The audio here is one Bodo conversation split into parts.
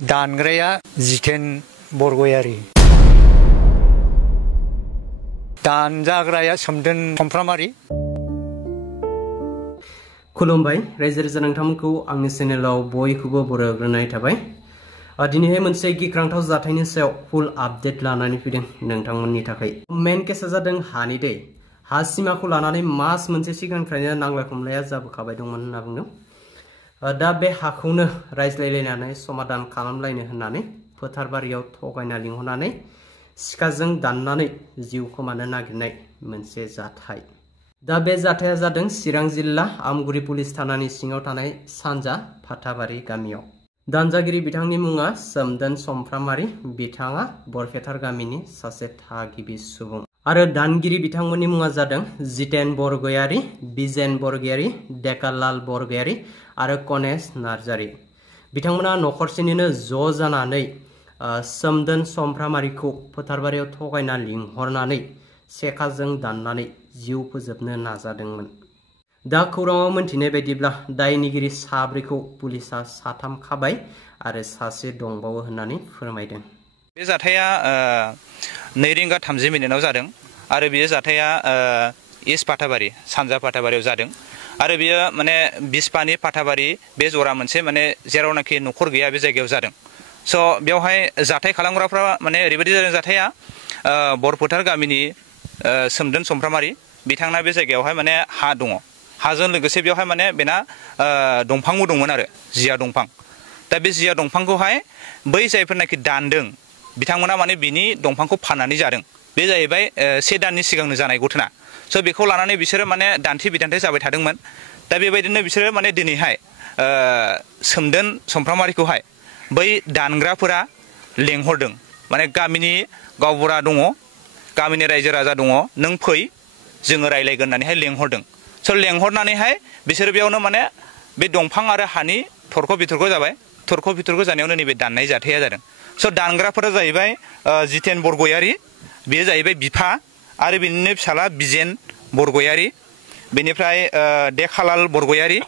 दानग्राया जितेन बरगयारी, दानजाग्राया सोमदोन समफ्रामारि। खुलुमबाय रायजो राजा नोंथांमोनखौ आंनि चेनेलाव बयखौबो बरायग्रोनाय थाबाय। दिनैहाय मोनसे गिख्रांथाव जाथायनि सायाव फुल आपडेट लानानै फैदों नोंथांमोननि थाखाय। मेन केसआ जादों हानि दै। हा सिमाखौ लानानै मास मोनसे सिगांनिफ्रायनो नांलाय खमलाया जाबोखाबाय दंमोन होनना बुंदों। दा बे हाखौनो रायज्लायलायनानै समाधान खालामलायनो होननानै फोथारबारियाव थगायना लिंहरनानै सिखाजों दाननानै जिउ खोमानो नागिरनाय मोनसे जाथाय। दा बे जाथाया जादों चिरां जिल्ला आमगुरि पुलिस थानानि सिङाव थानाय सानजा फाथाबारि गामियाव। दानजागिरि बिथांनि मुङा सोमदोन समफ्रामारि। बिथाङा बरपेटार गामिनि सासे थागिबि सुबुं। आरो दानगिरि बिथांमोननि मुङा जादों जितेन बरगयारी, बिजेन बरगयारी, देकालाल बरगयारी आरो गणेश नार्जारी। बिथांमोना नखरसेनिनो ज' जानानै सोमदोन समफ्रामारिखौ फोथारबारियाव थगायना लिंहरनानै सेखाजों दाननानै जिउ फोजोबनो नाजादोंमोन। दा खौराङाव मोनथिनाय बायदिब्ला दायनिगिरि साब्रैखौ पुलिसा साथाम खाबाय आरो सासे दंबावो होननानै फोरमायदों। बे जाथाया 2:30 जादों आरो बेयो जाथाया इस्ट फाथाबारि सानजा फाथाबारियाव जादों आरो बेयो माने बिस्पानि फाथाबारि बे जरा मोनसे माने जेरावनाखि न'खर गैया बे जायगायाव जादों। स' बेवहाय जाथाय खालामग्राफ्रा माने ओरैबायदि जादों जाथाया बरपेटार गामिनि सोमदोन समफ्रामारि बिथांना बे जायगायावहाय माने हा दङ। हाजों लोगोसे बेवहाय माने बेना दंफांबो दंमोन आरो जिया दंफां। दा बे जिया दंफांखौहाय बै जायफोरनाखि दानदों बिथांमोना माने बिनि दंफांखौ फाननानै जादों। बे जाहैबाय 1 दाननि सिगांनो जानाय घटना। स' बेखौ लानानै बिसोरो माने दान्थे बिदान्थे जाबाय थादोंमोन। दा बेबायदिनो बिसोरो माने दिनैहाय सोमदोन समफ्रामारिखौहाय बै दानग्राफोरा लेंहरदों। माने गामिनि गावबुरा दङ, गामिनि रायजो राजा दङ, नों फै जोङो रायज्लायगोन होननानैहाय लेंहरदों। स' लेंहरनानैहाय बिसोरो बेयावनो माने बे दंफां आरो हानि थरख' बिथरख' जाबाय। थरख' बिथरख' जानायावनो नैबे दाननाय जाथाया जादों। स' दानग्राफोरा जाहैबाय जितेन बरगयारी, बेयो जाहैबाय बिफा आरो बिनिनो फिसाला बिजेन बरगयारी, बेनिफ्राय देकालाल बरगयारी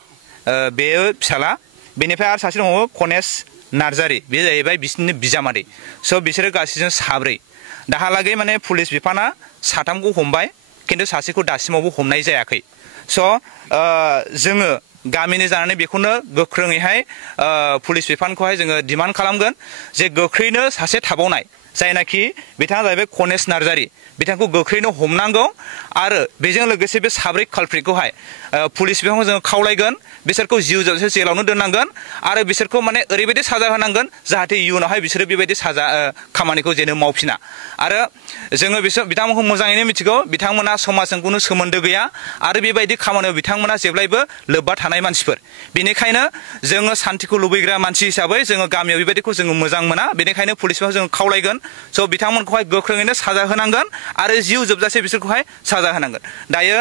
बेयो फिसाला, बेनिफ्राय आरो सासे दङ गणेश नार्जारी, बे जाहैबाय बिसोरनि बिजामादै। स' बिसोरो गासैजों साब्रै। दाहालागै माने पुलिस बिफाना साथामखौ हमबाय, खिन्थु सासेखौ दासिमावबो हमनाय जायाखै। स' जोङो गामिनि जानानै बेखौनो गोख्रोङैहाय पुलिस बिफानखौहाय जोङो डिमान्ड खालामगोन जे गोख्रैनो सासे थाबावनाय जायनाखि बिथाङा जाहैबाय गणेश नार्जारी, बिथांखौ गोख्रैनो हमनांगौ आरो बेजों लोगोसे बे साब्रै कालप्रिटखौहाय पुलिस बिफानखौ जोङो खावलायगोन बिसोरखौ जिउ जोबजासे जेलावनो दोननांगोन आरो बिसोरखौ माने ओरैबायदि साजा होनांगोन जाहाथे इयुनावहाय बिसोरो बेबायदि साजा खामानिखौ जेनो मावफिना। आरो जोङो बिथांमोनखौ मोजाङैनो मिथिगौ बिथांमोना समाजजों खुनु सोमोन्दो गैया आरो बेबायदि खामानियाव बिथांमोना जेब्लायबो लोब्बा थानाय मानसिफोर। बेनिखायनो जोङो सान्तिखौ लुबैग्रा मानसि हिसाबै जोङो गामियाव बेबायदिखौ जोङो मोजां मोना। बेनिखायनो पुलिसखौ जोङो खावलायगोन स' बिथांमोनखौहाय गोख्रोङैनो साजा होनांगोन आरो जिउ जोबजासे बिसोरखौहाय साजा होनांगोन। दायो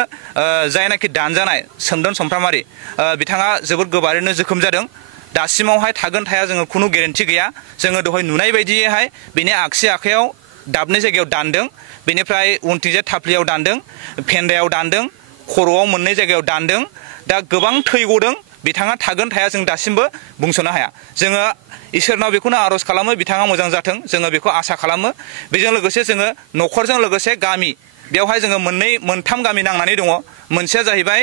जायनाखि दानजानाय सोमदोन समफ्रामारि बिथाङा जोबोद गोबारैनो जोखोम जादों। दासिमावहाय थागोन थाया जोङो खुनु गेरेन्थि गैया। जोङो दहाय नुनाय बायदियैहाय बिनि आगसि आखाइयाव दाबनै जायगायाव दानदों, बेनिफ्राय उनथिंजाय थाफ्लियाव दानदों, फेन्दायाव दानदों, खर'आव मोननै जायगायाव दानदों। दा गोबां थै गदों। बिथाङा थागोन थाया जों दासिमबो बुंस'नो हाया। जोङो इसोरनाव बेखौनो आर'ज खालामो बिथाङा मोजां जाथों, जोङो बेखौ आसा खालामो। बेजों लोगोसे जोङो न'खरजों लोगोसे गामि बेवहाय जोङो मोनथाम गामि नांनानै दङ। मोनसेया जाहैबाय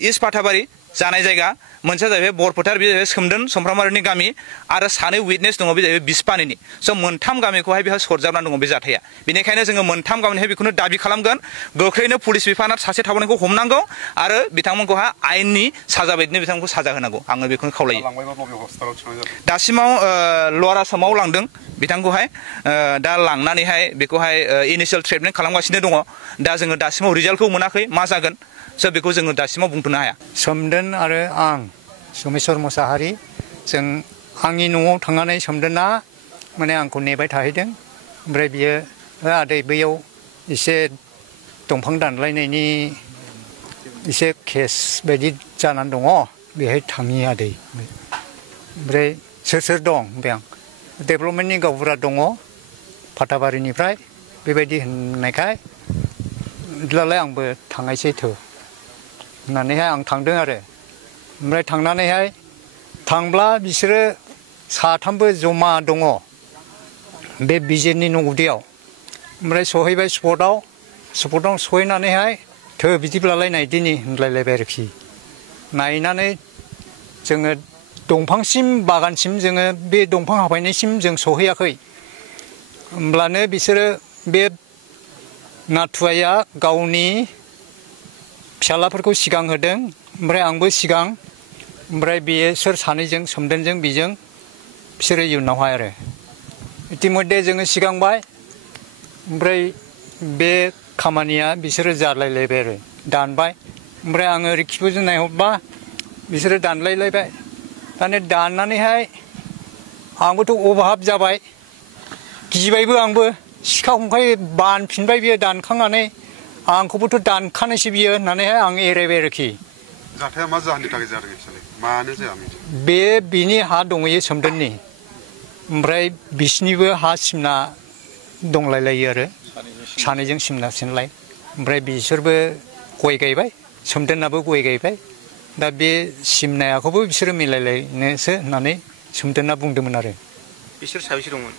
इस्ट फाथाबारि जानाय जायगा, मोनसेया जाहैबाय बरपेटार, बे जाहैबाय सोमदोन समफ्रामारिनि गामि आरो सानै उइटनेस दङ, बे जाहैबाय बिस्पानिनि। स' मोनथाम गामिखौहाय बेहा सरजाबनानै दङ बे जाथाया। बेनिखायनो जोङो मोनथाम गामिनिहाय बेखौनो दाबि खालामगोन गोख्रैनो पुलिस बिफाना सासे थाबोनायखौ हमनांगौ आरो बिथांमोनखौहाय आयेननि साजा बायदिनो बिथांमोनखौ साजा होनांगौ। आङो बेखौनो खावलायो। दासिमाव लवार आसामाव लांदों बिथांखौहाय। दा लांनानैहाय बेखौहाय इनिशियेल ट्रिटमेन्ट खालामगासिनो दङ। दा जोङो दासिमाव रिजाल्टखौ मोनाखै मा जागोन, स' बेखौ जोङो दासिमाव बुंथ'नो हाया। सोमदोन आरो आं समेस्वर मोसाहारि जों आंनि न'आव थांनानै सोमदोना माने आंखौ नेबाय थाहैदों। ओमफ्राय बियो आदै बैयाव एसे दंफां दानलायनायनि एसे केस बायदि जानानै दङ, बेहाय थाङि आदै। ओमफ्राय सोर सोर दं ओमफ्राय आं डेभेलपमेन्टनि गावबुरा दङ फाथाबारिनिफ्राय बेबायदि होननायखाय बिदिब्लालाय आंबो थांनायसै थौ होननानैहाय आं थांदों आरो। ओमफ्राय थांनानैहाय थांब्ला बिसोरो साथामबो जमा दङ बे बिजेननि न' गुदियाव ओमफ्राय सहैबाय स्पटआव सहैनानैहाय थो बिदिब्लालाय नायदिनि होनलायलायबाय आरोखि नायनानै जोङो दंफांसिम बागानसिम जोङो बे दंफां हाफायनायसिम जों सहैयाखै होमब्लानो बिसोरो बे नाथुवाया गावनि फिसालाफोरखौ सिगां होदों ओमफ्राय आंबो सिगां ओमफ्राय बिसोर सानैजों सोमदोनजों बिजों बिसोरो इयुनावहाय आरो इतिमध्ये जोङो सिगांबाय ओमफ्राय बे खामानिया बिसोरो जालायलायबाय आरो दानबाय ओमफ्राय आङो ओरै खिबुजों नायहरबा बिसोरो दानलायलायबाय दाने दाननानैहाय आंबोथ' अभाब जाबाय गिबायबो आंबो सिखा हमखाय बानफिनबाय बियो दानखांनानै आंखौबोथ' दानखानायसो बियो होननानैहाय आं एरायबाय आरोखि जाथाया मा जाहोननि थाखाय जादों एक्सुवेलि मानो जायामोन बिनि हा दंहैयो सोमदोननि ओमफ्राय बिसिनिबो हा सिमना दंलायलायो आरो सानैजों सिमना सिनलाय ओमफ्राय बिसोरबो गय गायबाय सोमदोनाबो गय गायबाय दा बे सिमनायाखौबो बिसोरो मिलायलायनोसो होननानै सोमदोना बुंदोंमोन आरो बिसोर साबेसे दंमोन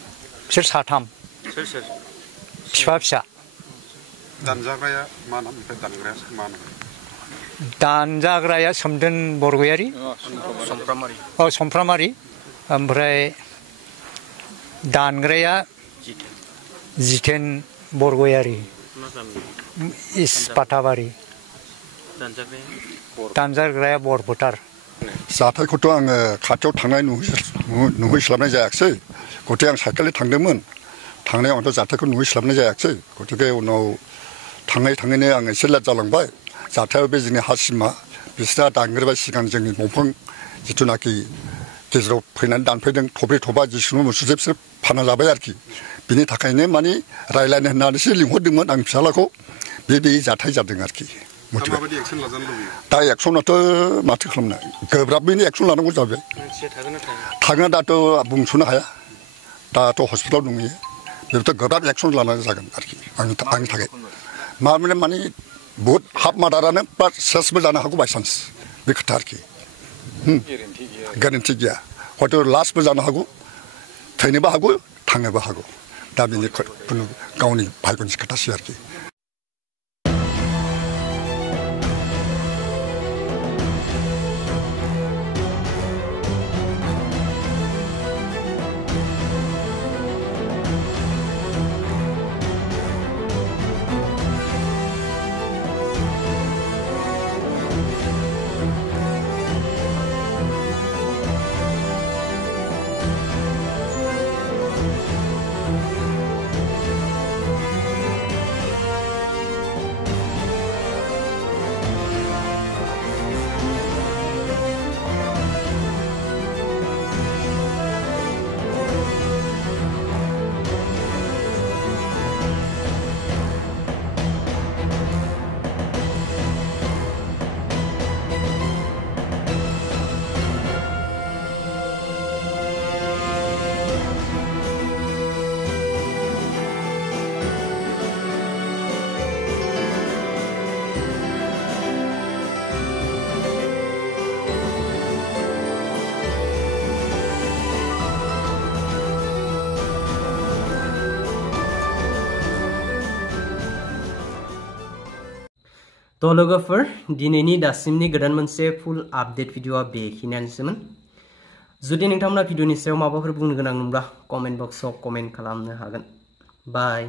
बिसोर साथाम सोर फिसा फिसा दानजाग्राया मा नाम ओमफ्राय दानग्राया मा नाम दानजाग्राया सोमदोन बरगयारी समफ्रामारि ओमफ्राय दानग्राया जितेन बरगयारी इस्पाताबारि दानजाग्राया बरभुटार जाथायखौथ' आङो खाथियाव थांनाय नुहैस्लाबनाय जायाखिसै गथे आं साइकेलजों थांदोंमोन थांनायाव आंथ' जाथायखौ नुहैस्लाबनाय जायाखिसै गथिखे उनाव थाङैनो आं एसे लेट जालांबाय जाथायाव बे जोंनि हा सिमा बिस्रा दानग्रोबाय सिगां जोंनि दंफां जिथुनाखि गेजेराव फैनानै दानफैदों थब्रै थबा जिसुनु मुसुजों बिसोर फाना जाबाय आरोखि बिनि थाखायनो माने रायज्लायनो होननानैसो लिंहरदोंमोन आं फिसालाखौ बे जाथाय जादों आरोखि दा एक्सनाथ' माथो खालामनो गोब्राबैनो एक्सन लानांगौ जाबाय थाङो दाथ' बुंस'नो हाया दाथ' हस्पिटालाव दंहैयो बेथ' गोब्राब एक्सन लानानै जागोन आरोखि आंनि थाखाय माने बहुत हाफ मार्डारानो बा सेसबो जानो हागौ बायसान्स बे खोथा आरोखि गेरेन्टि गैया हयथ' लास्टबो जानो हागौ थैनोबो हागौ थांनोबो हागौ दा बेनि खुनु गावनि भाग्यनि खोथासै आरोखि तो लोगोफोर दिनैनि दासिमनि गोदान मोनसे फुल आपडेट भिडिअआ बेखिनियानोसोमोन जुदि नोंथांमोना भिडिअनि सायाव माबाफोर बुंनो गोनां दंब्ला कमेन्ट बक्सआव कमेन्ट खालामनो हागोन बाय।